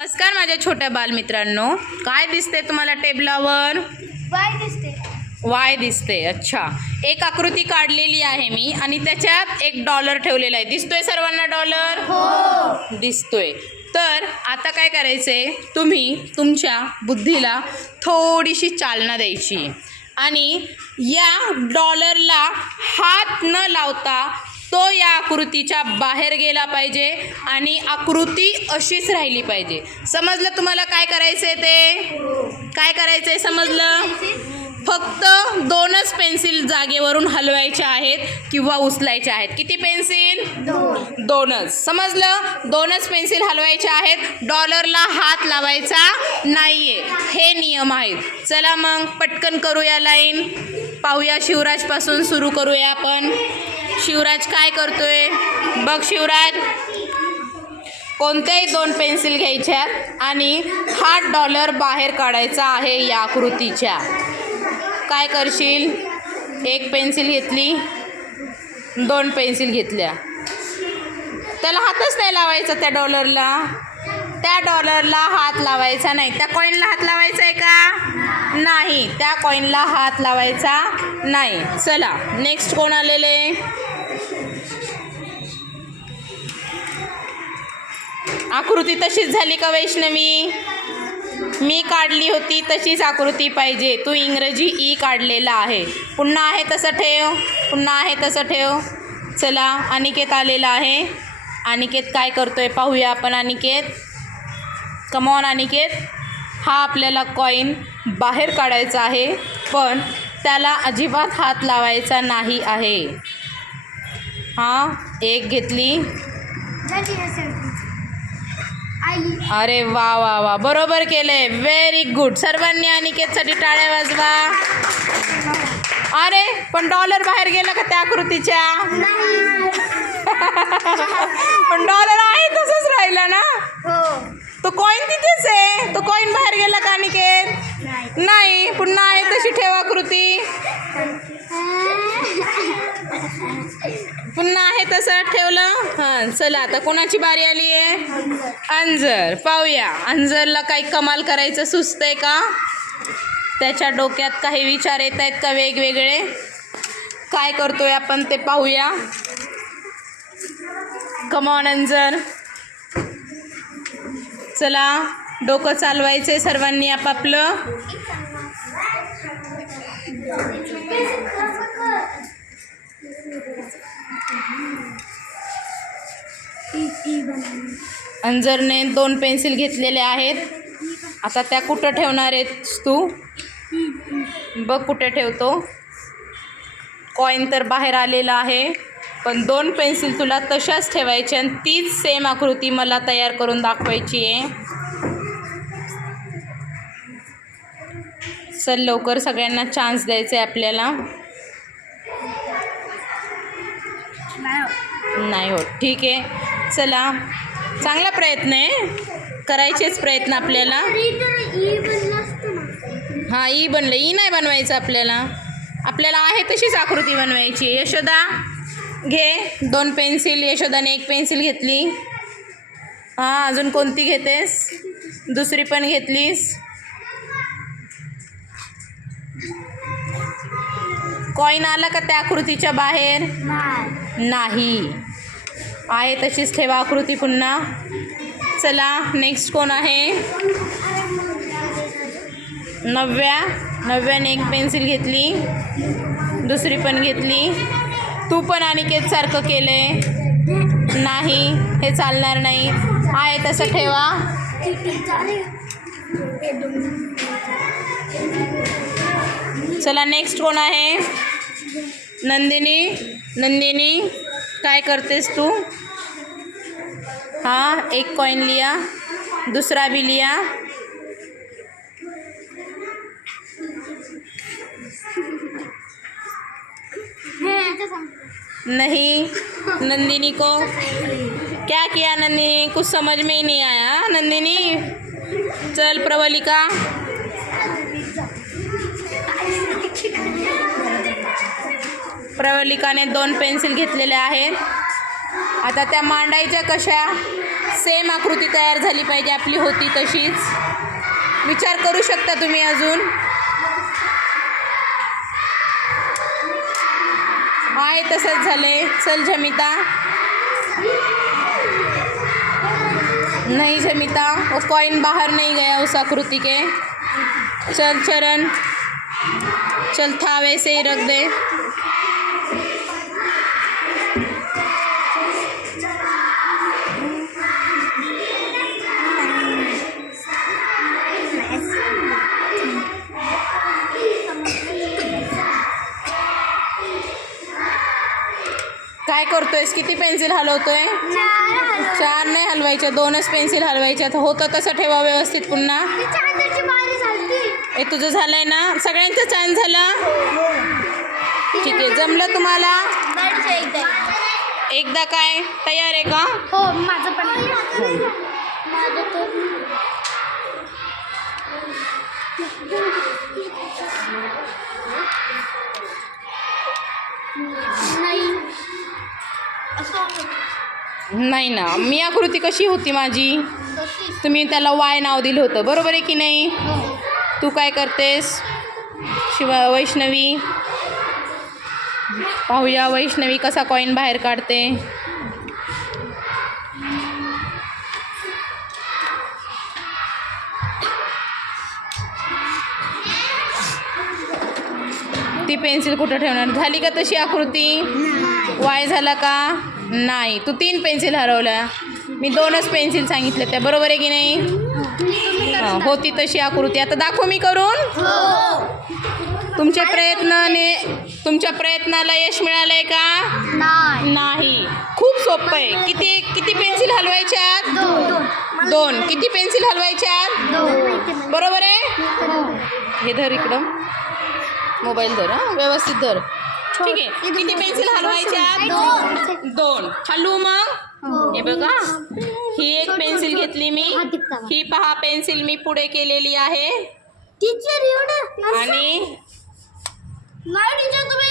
नमस्कार माझ्या छोट्या बालमित्रांनो. काय दिसते तुम्हाला टेबलावर? वाय दिसते वाय दिसते अच्छा. एक आकृती काढलेली आहे मी आणि त्याच्यात एक डॉलर ठेवलेला आहे. दिसतोय सर्वांना डॉलर? हो. दिसतोय. तर आता काय करायचंय? तुम्ही तुमच्या बुद्धीला थोडीशी चालना द्यायची. आणि या डॉलरला हात न लावता तो या आकृतीच्या बाहेर गेला पाहिजे आणि आकृती अशीच राहिली पाहिजे. समजलं तुम्हाला काय करायचं आहे ते? काय करायचं आहे समजलं? फक्त दोनच पेन्सिल जागेवरून हलवायच्या आहेत किंवा उचलायच्या आहेत. किती पेन्सिल? दोन. दोनच. समजलं? दोनच पेन्सिल हलवायच्या आहेत. डॉलरला हात लावायचा नाहीये. हे नियम आहेत. चला मग पटकन करूया लाईन. पाहूया शिवराजपासून सुरू करूया आपण. शिवराज काय करतोय? बघ शिवराज. कोणत्याही दोन पेन्सिल घ्यायच्यात आणि हा डॉलर बाहेर काढायचा आहे या आकृतीच्या. काय करशील? एक पेन्सिल घेतली दोन पेन्सिल घेतल्या. त्याला हातच नाही लावायचा त्या डॉलरला. त्या डॉलरला हात लावायचा नाही. त्या कॉईनला हात लावायचा आहे का? नाही. त्या कॉईनला हात लावायचा नाही. चला नेक्स्ट कोण आलेले? आकृती तशीच झाली का वैष्णवी? मी काढली होती तशीच आकृती पाहिजे. तू इंग्रजी ई काढलेला आहे. पुन्हा आहे तसं ठेव. पुन्हा आहे तसं ठेव. चला अनिकेत आलेला आहे. अनिकेत काय करतो आहे पाहूया आपण अनिकेत. कमॉन अनिकेत. हा आपल्याला कॉईन बाहेर काढायचा आहे पण त्याला अजिबात हात लावायचा नाही आहे. हां एक घेतली. अरे वा वा वा. बरोबर केलंय. व्हेरी गुड सर्वांनी अनिकेतसाठी टाळ्या वाजवा. अरे पण डॉलर बाहेर गेला का त्या आकृतीच्या? नाही. पण डॉलर आहे तसंच राहिला ना? हो. तो कॉईन तिथेच आहे. तो कॉईन बाहेर गेला का अनिकेत? नाही. नाही. पुन्हा आहे तशी ठेव आकृती. पुन्हा आहे तसं ठेवलं. हां चला आता कोणाची बारी आली आहे? अंजर पाहूया. अंजरला काही कमाल करायचं सुचतंय का? त्याच्या डोक्यात काही विचार येत आहेत का वेगवेगळे? काय करतोय आपण ते पाहूया. Come on Anjar. चला डोकं चालवायचे सर्वांनी आपापलं. अंजरने दोन पेन्सिल घेतलेले आहेत आता त्या कुठं ठेवणार आहेस तू? बघ कुठे ठेवतो. कॉईन तर बाहेर आलेला आहे पण दोन पेन्सिल तुला तशाच ठेवायच्या आणि तीच सेम आकृती मला तयार करून दाखवायची आहे. चल लवकर सगळ्यांना चान्स द्यायचा आहे आपल्याला. नाही होत. ठीक आहे. चला. चांगला प्रयत्न आहे. करायचेच प्रयत्न आपल्याला. हां ई बनलं. ई नाही बनवायचं आपल्याला. आपल्याला आहे तशीच आकृती बनवायची. यशोदा घे. दोन पेन्सिल. यशोदाने एक पेन्सिल घेतली. हां अजून कोणती घेतेस? दुसरी पण घेतलीस. कॉईन आला का त्या आकृतीच्या बाहेर? नाही. आहे तशीच ठेवा आकृती पुन्हा. चला नेक्स्ट कोण आहे? नवव्या. नवव्याने एक पेन्सिल घेतली. दुसरी पण घेतली. तू पण अनिकेत सारखं केलंय नाही हे चालणार नाही. आहे तसं ठेवा. चला नेक्स्ट कोण आहे? नंदिनी. नंदिनी काय करतेस तू? हाँ एक कॉइन लिया दूसरा भी लिया। नहीं नंदिनी को। क्या किया नंदिनी? कुछ समझ में ही नहीं आया हाँ, नंदिनी? चल प्रवलिका प्रवलिकाने दोन पेन्सिल आहेत. आता त्या मांडायच्या कशा? सेम आकृती तयार झाली पाहिजे आपली होती तशीच. विचार करू शकता तुम्ही अजून? आहे तसंच झाले चल झमिता. नहीं जमिता वो कॉइन बाहर नहीं गया उस आकृति के. चल चरण. चल था वैसे ही रख दे. करतोयस? किती पेन्सिल हलवतोय? चार नाही हलवायच्या दोनच पेन्सिल हलवायच्या. तर होतं तसं ठेवा व्यवस्थित पुन्हा. हे तुझं झालंय ना? सगळ्यांचं छान झालं? ठीक आहे जमलं तुम्हाला? एकदा काय? तयार आहे का? हो माझं पण. नाही ना. मी आकृती कशी होती माझी? तुम्ही त्याला वाय नाव दिलं होतं. बरोबर आहे की नाही? तू काय करतेस? शिव वैष्णवी? पाहूया वैष्णवी कसा कॉईन बाहेर काढते? ती पेन्सिल कुठं ठेवणार? झाली का तशी आकृती? वाय झाला का? नाही तू तीन पेन्सिल हरवल्या. मी दोनच पेन्सिल सांगितल्या त्या. बरोबर आहे की नाही? हां, होती तशी आकृती. आता दाखव मी करून. तुमच्या प्रयत्नाने तुमच्या प्रयत्नाला यश मिळालंय का? नाही. खूप सोपं आहे. किती किती पेन्सिल हलवायच्यात दोन दोन. किती पेन्सिल हलवायच्यात दोन. बरोबर आहे? हे धर इकडं. मोबाईल धर हां. व्यवस्थित धर. ठीक आहे किती पेन्सिल हलवायच्यात दोन। हलवू मग हे। बघा। ही एक पेन्सिल घेतली मी। ही पहा पेन्सिल मी पुढे केलेली आहे। टीचर एवढं आणि नाही टीचर तुम्ही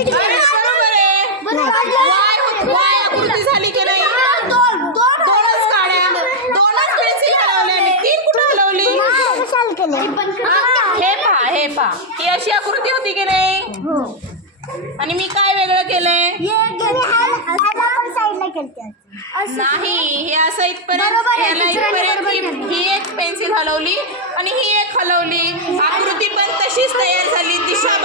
अरे बरोबर आहे. वाय वाय आकृती झाली की नाही? दोन दोन दोनच काढ्या दोनच हा, हे पहा हे पहा. ही अशी आकृती होती की नाही? आणि मी काय वेगळं केलंय? नाही हे असं इथपर्यंत ही. ही एक पेन्सिल हलवली आणि ही एक हलवली. आकृती पण तशीच तयार झाली दिशा